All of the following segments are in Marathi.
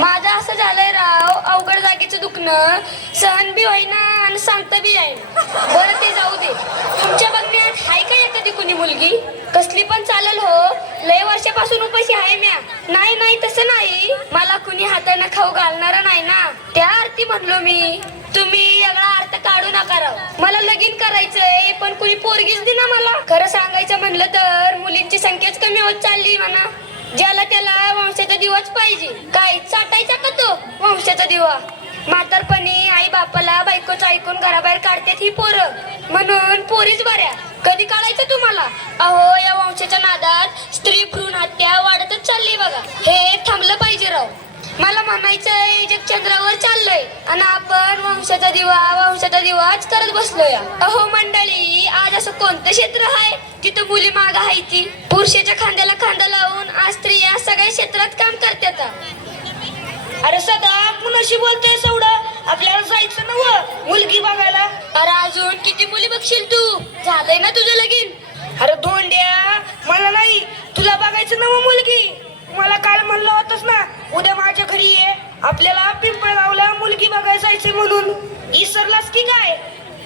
माझं असं झालंय राव अवघड जागेचं दुखणं. सहन बी होईना आणि सांगता बी आहे बरं ते जाऊ दे. तुमच्या बघण्यात हाय का एखादी कुणी मुलगी? कसली पण चालेल हो. लय वर्षापासून उपाशी आहे म्या. नाही नाही तसं नाही. मला कुणी हाताने खाऊ घालणार नाही ना. त्या अर्थी म्हणलो मी. तुम्ही एवढा अर्थ काढू नका राव. मला लगीन करायचंय पण कुणी पोरगीच दे ना मला. खरं सांगायचं म्हणलं तर मुलींची संख्याच कमी होत चालली म्हणा. ज्याला त्याला वंशाचा दिवाच पाहिजे. काय? साठायचा का तो वंशाचा दिवा? म्हातारपणी आई बापाला बायकोचं ऐकून घराबाहेर काढतात ही पोरं. म्हणून पोरीच बऱ्या. कधी काढायचं तुम्हाला? अहो या वंशाच्या नादात स्त्री भ्रूण हत्या वाढतच चालली बघा. हे थांबलं पाहिजे राव. मला म्हणायचंय जग चंद्रावर चाललंय आणि आपण वंशाचा दिवा वंशाचा दिवाच करत बसलोय. अहो मंडळी आज असं कोणतं क्षेत्र आहे जिथं मुली माग आहे ती? पुरुषाच्या खांद्याला खांदा लावून आज स्त्रिया सगळ्या क्षेत्रात काम करतात. अरे सदा कुणाशी बोलतोय सवडा? आपल्याला जायचं नव मुलगी बघायला. अरे अजून किती मुली बघशील तू? झालंय ना तुझं लगीन? अरे धोंड्या मला नाही तुला बघायचं नव मुलगी. मला काल म्हणलं होतस ना उद्या माझ्या घरी ये. आपल्याला पिंपळ लावला मुलगी बघायला म्हणून. इसरलास की काय?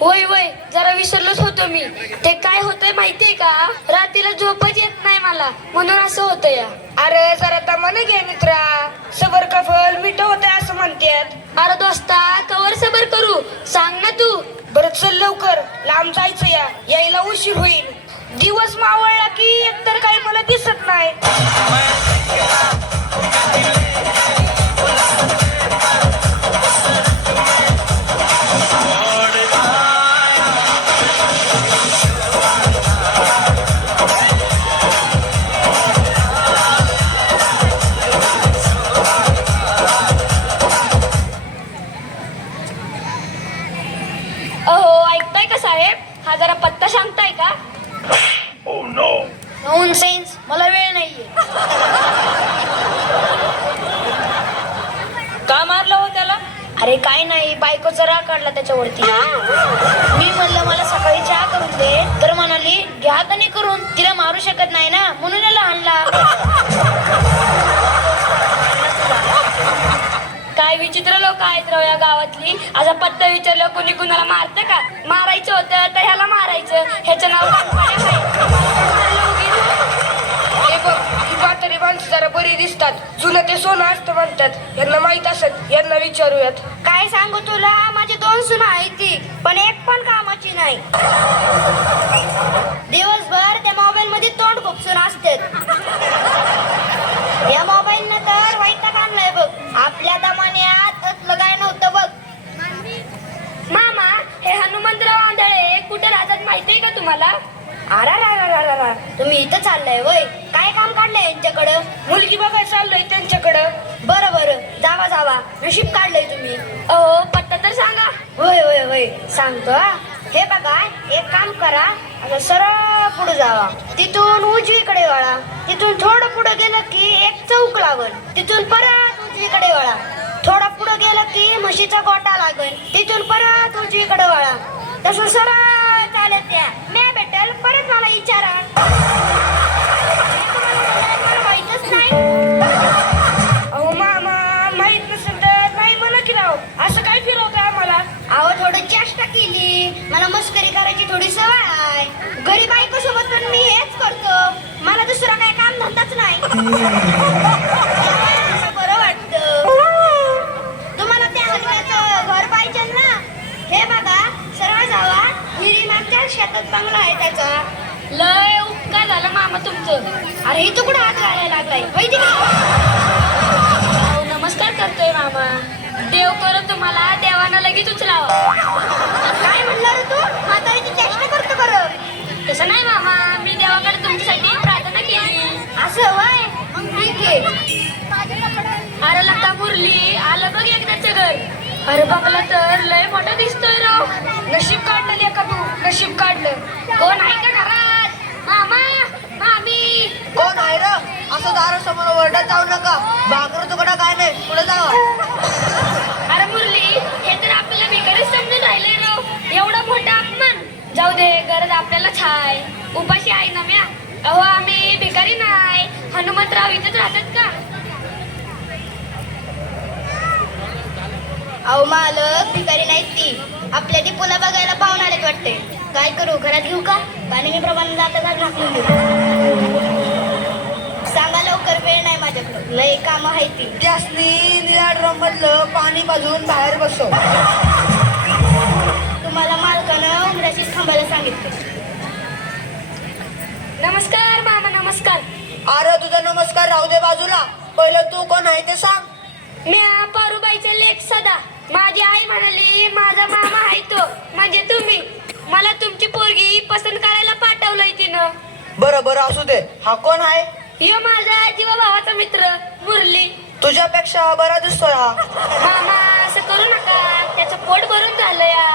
होय होय. जरा विसरलोच होतो मी. ते काय होतंय माहितीये का? रात्रीला झोपच येत नाही मला. म्हणून असं होतं या अरे जरा दमाने घे मित्रा. सबर का फल मिठ होते असं म्हणतात अरे दोस्ता कवर सबर करू. सांग ना तू. बरं चल लवकर. लांब जायचं या. यायला उशीर होईल. दिवस मावळला की एकतर काही मला दिसत नाही. सेन्स मला वेळ नाहीये. का मारलं हो त्याला? अरे काय नाही बायकोचा राग काढला त्याच्यावरती. मी म्हणलं मला सकाळी चहा करून दे. तर म्हणाली घ्या आणि करून तिला मारू शकत नाही ना म्हणून याला आणला. काय विचित्र लोक आहेत राव या गावातली. असा पत्ता विचारलं कोणी कुणाला मारतं का? मारायचं होतं तर ह्याला मारायचं. ह्याचं नाव आहे. म्हातारी माणसं जरा बरी दिसतात. जुनं ते सोनं असतं म्हणतात. यांना माहीत असत यांना विचारूयात. काय सांगू तुला? माझी दोन सुना आहे ती पण एक पण कामाची नाही. दिवसभर त्या मोबाईल मध्ये तोंड खुपसून असतात. या मोबाईल न तर वैताग आणलाय बघ. आपल्या दमान्यात असलं काय नव्हतं बघ. मामा हे हनुमंतराव आंधळे कुठे राहतात माहितीये का तुम्हाला? अरा रा रा रा रा रा. तुम्ही इथं चाललाय वय. काढलंय यांच्याकडं? मुलगी बघायला चाललोय त्यांच्याकडं. बरं बरं. जावा जावा. नशीब काढलंय तुम्ही. अहो पत्ता तर सांगा. होय होय होय. सांगतो हा. बघा एक काम करा. आता सरळ पुढे जावा. तिथून उजवीकडे वळा. तिथून थोडं पुढे गेलं की एक चौक लागल. तिथून परत उजवीकडे वळा. थोडं पुढे गेलं की म्हशीचा गोटा लागल. तिथून परत उजवीकडे वळा. तसं सरळ चालत त्या म्या भेटेल परत मला विचारा. करतो. मला दुसरा काय काम धंदाच नाही. बरं वाटतं. तुम्हाला त्या हलव्याचं घर पाहिजे ना? हे बघा सरळ जावा. हिरी मागच्या शेतात बंगला आहे त्याचा. लय उपकार झालं मामा तुमचं. अरे इथं कुठं हात घालायला लागलाय? माहिती का नमस्कार करतोय मामा. देव करो तुम्हाला देवानं लगेच उचलावं. काय म्हणलं रे तू? म्हातारीची चेष्टा करतो बरं. तसं नाही मामा. देवाकडे तुमच्यासाठी प्रार्थना केली. असं वय? मग ठीक आहे. अरे लता मुरली आलं बघ एकदाचं घर अरे बघला तर लय मोठा दिसतोय राव नशीब काढलं लेका तू नशीब काढलं. कोण आहे का घरात? मामा मामी. कोण आहे र? असं दारासमोर ओरडत जाऊ नका. भाकर तुकडा काय नाही. पुढे जावा अरे मुरली हे तर आपल्याला भिकारीच समजून राहिले राव एवढा मोठा अपमान. जाऊ दे गरज आपल्यालाच हाय. उपाशी आहे ना म्या? अहो आम्ही भिकारी नाही. हनुमंतराव इथेच राहतात का? अहो मालक भिकारी नाहीत ती. आपल्या डिपोला बघायला पाहुणार आहेत वाटते. काय करू घरात घेऊ का? पाणी प्रमाणे जाता टाकून देऊ सांगा लवकर वेळ नाही माझ्याकडे. लय काम आहे ती. त्यासनी ड्रम मधलं पाणी बाजून बाहेर बसव. तुम्हाला मालकानं उमराशी थांबायला सांगितलं. नमस्कार मामा नमस्कार. अरे तुझा नमस्कार राहू दे बाजूला. पहिलं तू कोण आहे ते सांग. मी पारुबाईचे लेख सदा. माझी आई म्हणाली माझा मामा आहे तो. म्हणजे तुम्ही. मला तुमची पोरगी पसंत करायला पाठवलंय तिनं. बरं बरं असू दे. हा कोण आहे? ह्यो माझा जीवा भावाचा मित्र मुरली. तुझ्यापेक्षा बरा दिसतोय हा. मामा असं करू नका. त्याचं पोट भरून झालं या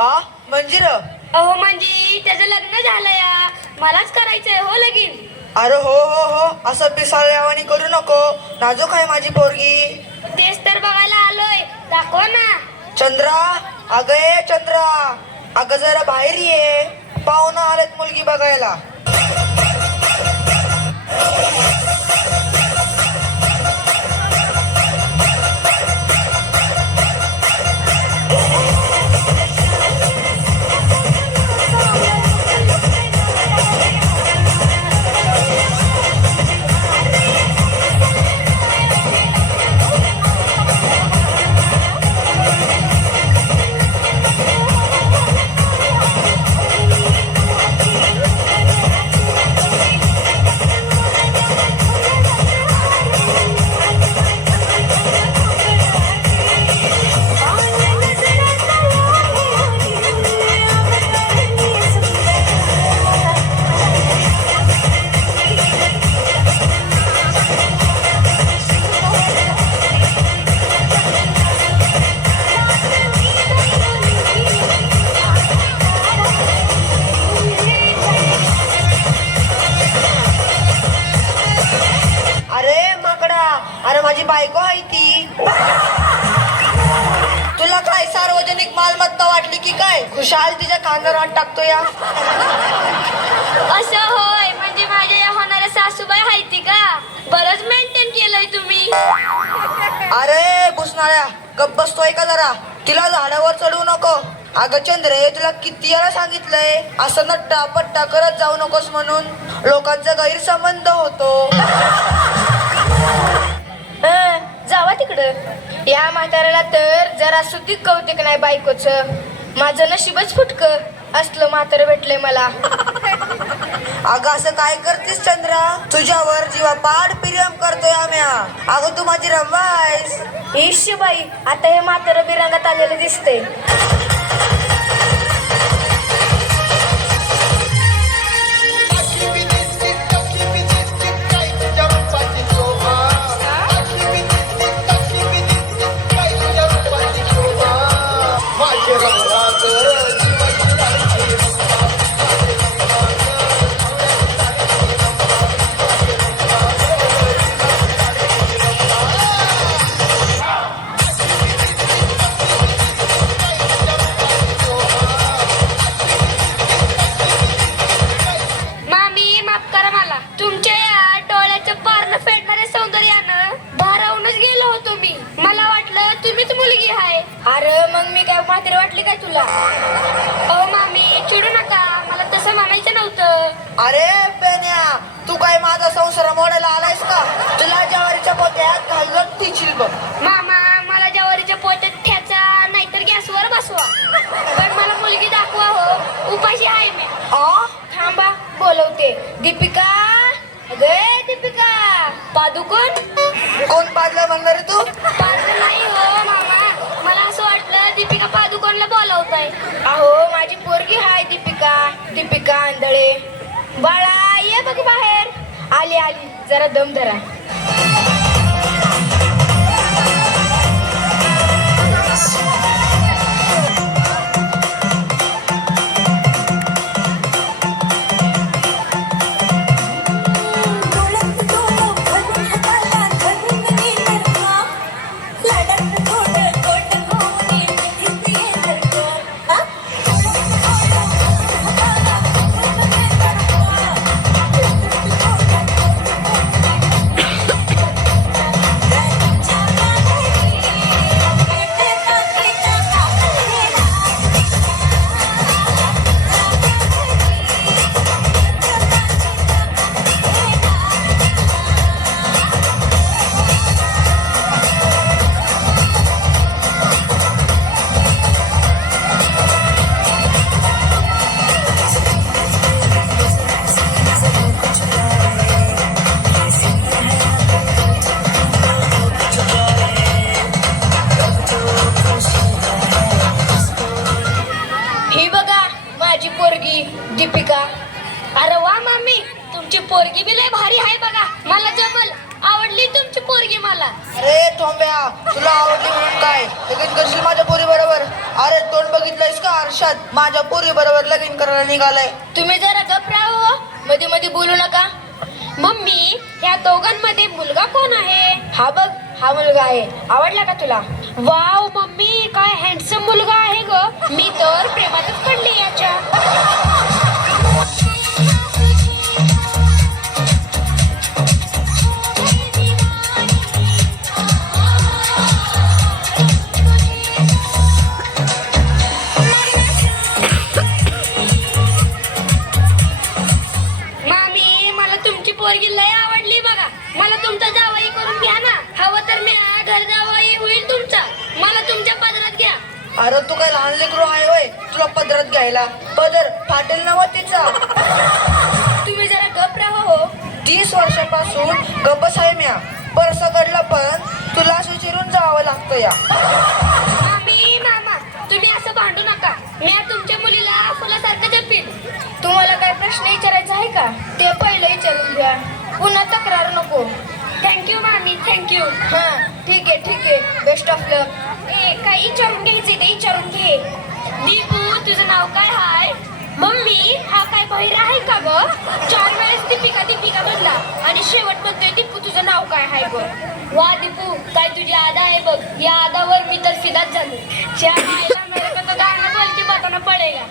आ मंजिर? अहो म्हणजे त्याचं लग्न झालं या. मलाच करायचंय हो लगीन. अरे हो हो हो. असं पिसाळ्यावानी करू नको. नाजूक आहे माझी पोरगी. तेच तर बघायला आलोय. दाखव ना. चंद्रा अगं ये चंद्रा. अगं जरा बाहेर ये. पाहुणं आलेत मुलगी बघायला. टाकतो या. असं होय म्हणजे माझ्या या होणाऱ्या सासूबाई हायती का? बरंच मेंटेन केलंय तुम्ही. अरे घुसणाऱ्या गप बसतोय का जरा? तिला झाडावर चढवू नको. अगं चंद्रे तुला किती वेळा सांगितलंय? असं नट्टा पट्टा करत जाऊ नकोस म्हणून. लोकांचा गैरसंबंध होतो. हं, जावा तिकडं. या म्हाताऱ्याला तर जरा सुद्धा कौतिक नाही बायकोच. माझं नशीबच फुटक. असलं म्हातारं भेटलंय मला. अगं असं काय करतीस चंद्रा? तुझ्यावर जीवा पाड प्रियम करतोय आम्या अगं तू माझी रंबायस इश बाई आता हे म्हातारं बिरंगात आलेलं दिसतंय. मोडायला आलायस का? तुला ज्वारीच्या पोत्यात घालून तिचील बघ. मामा मला ज्वारीच्या पोत्यात ठ्याचा नाहीतर गॅसवर बसवा. पण मला मुलगी दाखवा हो उपाशी आहे मी. आ? थांबा बोलवते. दीपिका अगे दीपिका पादुकोण? कोण पाडलं म्हणणार तू? पार्थ नाही हो मामा. मला असं वाटलं दीपिका पादुकोणला बोलवताय. अहो माझी पोरगी हाय दीपिका. दीपिका आंधळे. बाळा ये बघ बाहेर. आली आली. जरा दम धरा. ही बघा माझी पोरगी दीपिका. अरे वा मामी तुमची पोरगी बी लय भारी आहे बघा. मला जमल. आवडली तुमची पोरगी मला. अरे थोंब्या तुला आवडली म्हणून काय? लगीन करशील माझ्या पोरी बरोबर? अरे तोंड बघितलंयस का आरशात माझ्या पोरी बरोबर लगीन करायला निघालाय. तुम्ही जरा गप राहा हो. मध्ये मध्ये बोलू नका. मम्मी ह्या दोघांमध्ये मुलगा कोण आहे? हा बघ हा मुलगा आहे. आवडला का तुला? वाव मम्मी काय हँडसम मुलगा आहे ग. मी तर प्रेमातच घ्यायला पदर फाटेल नव तिचा. तुम्ही जरा गप राहा हो. तीस वर्षापासून गप्पस आहे म्या परसा घडला पण तुला असं चिरून जावं लागतं या. मामी मामा तुम्ही असं भांडू नका. मी तुमच्या मुलीला फुलासारखं जपीन. तुम्हाला काय प्रश्न विचारायचा आहे का? ते पहिलं विचारून घ्या. पुन्हा तक्रार नको. थँक्यू मामी थँक्यू हा ठीक आहे ठीक आहे. बेस्ट ऑफ लक ए काय विचारून घ्यायचे ते विचारून घे. दीपू तुझं नाव काय हाय? मम्मी हा काय बहिर आहे का ग? चार वेळेस दीपिका दीपिका म्हणला आणि शेवट म्हणतोय दीपू तुझं नाव काय हाय ग? वा दीपू काय तुझी आदा आहे बघ. या आदावर मी तर फिदाच झालो. च्या मायला मेरे को तो बोल बताना पडेगा.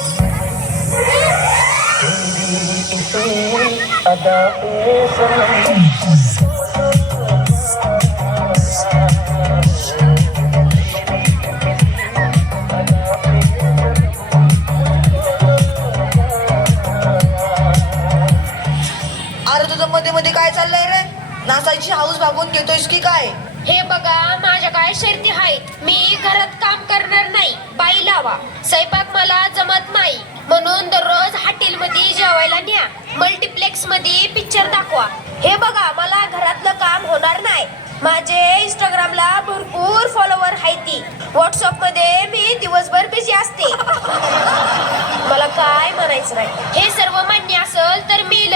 नासायची हाऊस भागून घेतोयस की काय? हे बघा माझ्या काय शर्ती आहेत? मी घरात काम करणार नाही. बाई लावा. स्वयंपाक मला जमत नाही. म्हणून दररोज हॉटेल मध्ये जेवायला न्या. मल्टिप्लेक्समध्ये पिक्चर दाखवा. हे बघा मला घरातलं काम होणार नाही. माझे इंस्टाग्रामला भरपूर फॉलोवर आहेत ती. व्हॉट्सअपमध्ये मी दिवसभर बिझी असते. मला काय म्हणायचं नाही. हे सर्व मान्य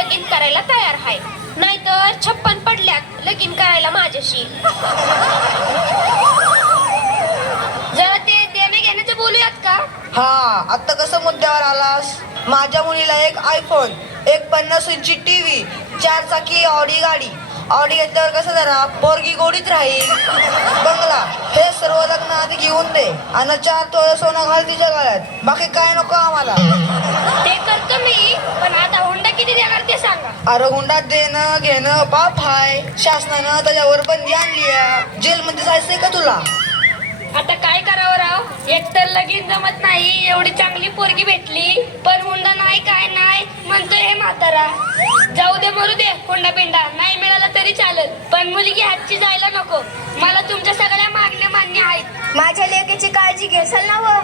लगीन करायला तयार आहे. नाहीतर छप्पन पडल्यात लगीन करायला माझ्याशी. जरा ते देणे घेण्याचं बोलूयात का? हा आता कसं मुद्द्यावर आलास? माझ्या मुलीला एक आयफोन एक पन्नास इंची टीव्ही चार चाकी ऑडी गाडी. ऑडी घेतल्यावर कसं जरा पोरगी गोडीत राहील? बंगला हे सर्व लग्न आधी घेऊन दे. आणि चार तोळे सोनं घाल तिच्या गळ्यात. बाकी काय नको आम्हाला. ते करतो मी पण आता हुंडा किती देणार हुंडा देणं घेणं पाप हाय. शासनानं त्याच्यावर बंदी आणली जेलमध्ये जायचंय का तुला? आता काय करावं राव? एकतर लगीन जमत नाही. एवढी चांगली पोरगी भेटली. पण हुंडा नाही काय नाही? म्हणतोय हे म्हातारा. जाऊ दे मरू दे हुंडा पिंडा नाही मिळाला तरी चालेल. पण मुलगी हातची जायला नको. मला तुमच्या सगळ्या मागण्या मान्य आहेत. माझ्या लेकीची काळजी घेसाल ना व?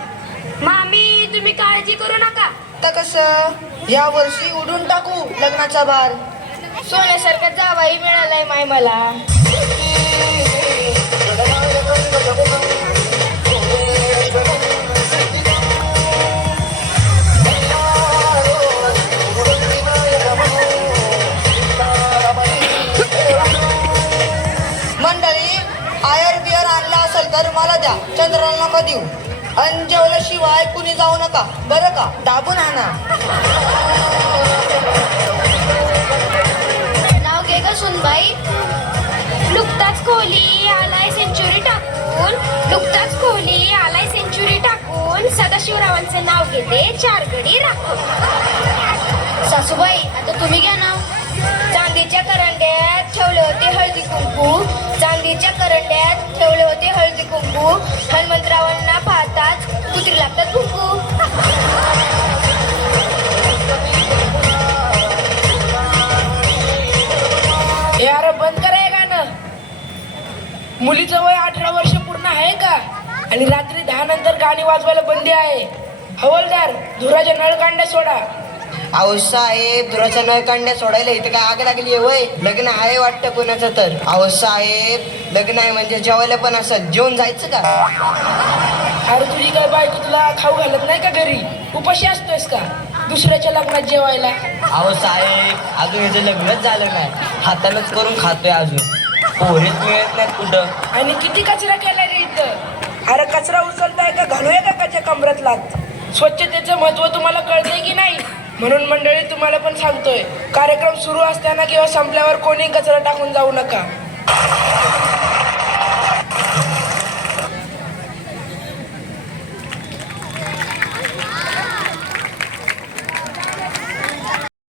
मामी तुम्ही काळजी करू नका. आता कसं? या वर्षी उडून टाकू लग्नाचा भार. सोन्यासारखा जावाई मिळालाय माय मला. मंडळी आयर बियर आणला असेल तर मला द्या. चंद्राला नका देऊ. अंजवल्याशिवाय कुणी जाऊ नका. बरं का? दाबून आणा. नाव घे का सुनबाई. नुकताच कोहली आलाय सेंचुरी टाकून. नुकताच कोहली आलाय सेंचुरी टाकून. सदाशिवरावांचं नाव घेते चार गडी राखून. सासूबाई आता तुम्ही घ्या नाव. चांदीच्या करंड्यात ठेवले होते हळदी कुंकू. चांदीच्या करंड्यात ठेवले होते हळदी कुंकू. हनुमंतरावांना मुलीचं वय अठरा वर्ष पूर्ण आहे का? आणि रात्री दहा नंतर गाणी वाजवायला बंदी आहे. हवलदार धुराच्या नळकांड्या सोडा. अहो साहेब दुराचा नळ कांड्या सोडायला इथं काय आग लागली आहे वय? लग्न आहे वाटतं कोणाचं तर. अहो साहेब लग्न आहे म्हणजे जेवायला पण असं जेवून जायचं का? अरे तुझी काय बायको तुला खाऊ घालत नाही का घरी? उपाशी असतोयस का? दुसऱ्याच्या लग्नात जेवायला? अहो साहेब अजून याचं लग्नच झालं नाही. हातानच करून खातोय अजून. हो, पोरीच मिळत नाहीत कुठं? आणि किती कचरा केला रे इथं? अरे कचरा उचलताय का? घालूया का कच्या कमरत लात स्वच्छतेचं महत्त्व तुम्हाला कळतंय की नाही? म्हणून मंडळी तुम्हाला पण सांगतोय कार्यक्रम सुरू असताना किंवा संपल्यावर कोणी कचरा टाकून जाऊ नका.